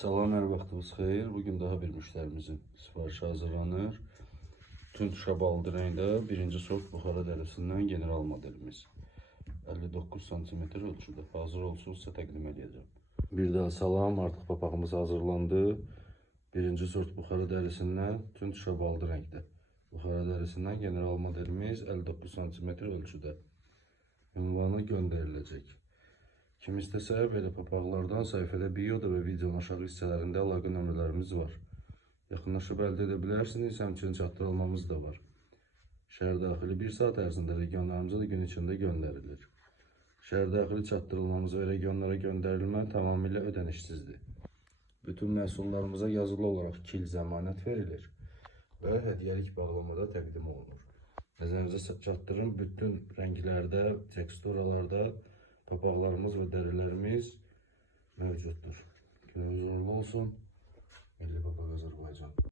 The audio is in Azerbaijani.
Salam, hər vaxtınız xeyir. Bugün daha bir müştərimizin sifarişi hazırlanır. Tünd şabaldı rəngdə birinci sort buxara dərisindən general modelimiz. 59 cm ölçüdə. Hazır olsun, sizə təqdim edəcəm. Bir daha salam, artıq papağımız hazırlandı. Birinci sort buxara dərisindən tünd şabaldı rəngdə. Buxara dərisindən general modelimiz 59 cm ölçüdə. Ünvanı göndəriləcək. Kim istəsə, belə papaqlardan sayfada bioda və videonun aşağı hissələrində əlaqə nömrələrimiz var. Yaxınlaşıb əldə edə bilərsiniz, həmçinin çatdırılmamız da var. Şəhər daxili 1 saat ərzində regionlarımıza da gün içində göndərilir. Şəhər daxili çatdırılmamız və regionlara göndərilmə tamamilə ödənişsizdir. Bütün məhsullarımıza yazılı olaraq 2 il zəmanət verilir və hədiyyəlik bağlamada təqdim olunur. Nəzərinizə çatdırın, bütün rənglərdə, teksturalarda papaqlarımız və dərilərimiz mövcuddur. Gününüz uğurlu olsun.